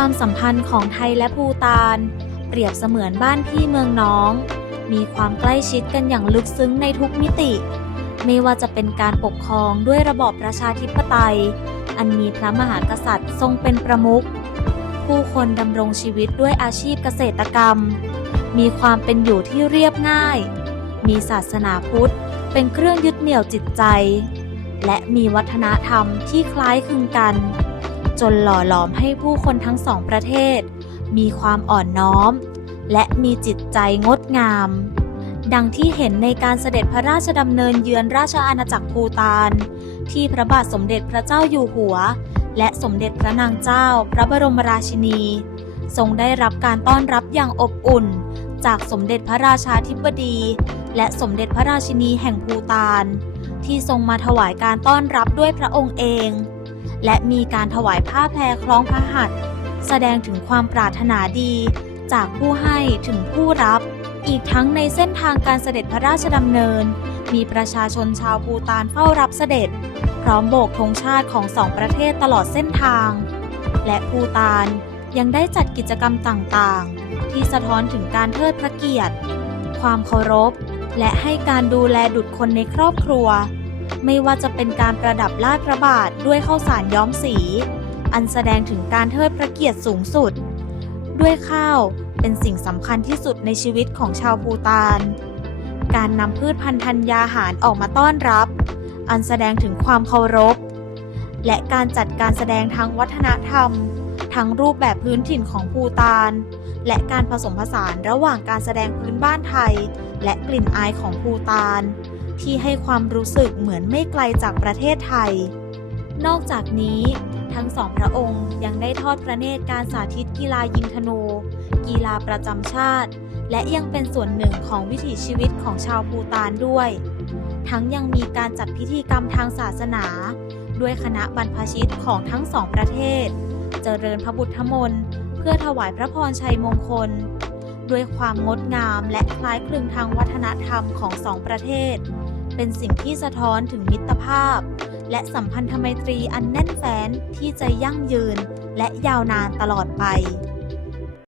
ความสัมพันธ์ของไทยและภูตาน เปรียบเสมือนบ้านพี่เมืองน้อง มีความใกล้ชิดกันอย่างลึกซึ้งในทุกมิติ ไม่ว่าจะเป็นการปกครองด้วยระบอบประชาธิปไตย อันมีพระมหากษัตริย์ทรงเป็นประมุขผู้คนดำรงชีวิตด้วยอาชีพเกษตรกรรม มีความเป็นอยู่ที่เรียบง่าย มีศาสนาพุทธเป็นเครื่องยึดเหนี่ยวจิตใจ และมีวัฒนธรรมที่คล้ายคลึงกัน จนหล่อหลอมให้ผู้คนทั้งสองประเทศ มีความอ่อนน้อม และมีจิตใจงดงาม ดังที่เห็นในการเสด็จพระราชดำเนินเยือนราชอาณาจักรภูตาน ที่พระบาทสมเด็จพระเจ้าอยู่หัว และสมเด็จพระนางเจ้าพระบรมราชินี ทรงได้รับการต้อนรับอย่างอบอุ่น จากสมเด็จพระราชาธิบดี และสมเด็จพระราชินีแห่งภูตาน ที่ทรงมาถวายการต้อนรับด้วยพระองค์เอง และมีการถวายผ้าแพรคล้องพระหัตถ์แสดงถึงความปรารถนาดี จากผู้ให้ถึงผู้รับ อีกทั้งในเส้นทางการเสด็จพระราชดำเนิน มีประชาชนชาวภูตานเฝ้ารับเสด็จ พร้อมโบกธงชาติของสองประเทศตลอดเส้นทาง และภูตานยังได้จัดกิจกรรมต่างๆ ที่สะท้อนถึงการเทิดพระเกียรติ ความเคารพ และให้การดูแลดุจคนในครอบครัว ไม่ว่าจะเป็นการประดับลาดพระบาทด้วยข้าวสารย้อมสี อันแสดงถึงการเทิดพระเกียรติสูงสุด ด้วยข้าวเป็นสิ่งสำคัญที่สุดในชีวิตของชาวภูตาน การนำพืชพันธุ์ธัญญาหารออกมาต้อนรับ อันแสดงถึงความเคารพ และการจัดการแสดงทางวัฒนธรรม ทั้งรูปแบบพื้นถิ่นของภูตาน และการผสมผสานระหว่างการแสดงพื้นบ้านไทย และกลิ่นอายของภูตาน ที่ให้ความรู้สึกเหมือนไม่ไกลจากประเทศไทย นอกจากนี้ทั้งสองพระองค์ยังได้ทอดพระเนตรการสาธิตกีฬายิงธนู กีฬาประจำชาติ และยังเป็นส่วนหนึ่งของวิถีชีวิตของชาวภูตานด้วย ทั้งยังมีการจัดพิธีกรรมทางศาสนา ด้วยคณะบรรพชิตของทั้งสองประเทศ เจริญพระบุตรมนต์เพื่อถวายพระพรชัยมงคล ด้วยความงดงามและคล้ายคลึงทางวัฒนธรรมของสองประเทศ เป็นสิ่งที่สะท้อนถึงมิตรภาพ และสัมพันธไมตรีอันแน่นแฟ้นที่จะยั่งยืนและยาวนานตลอดไป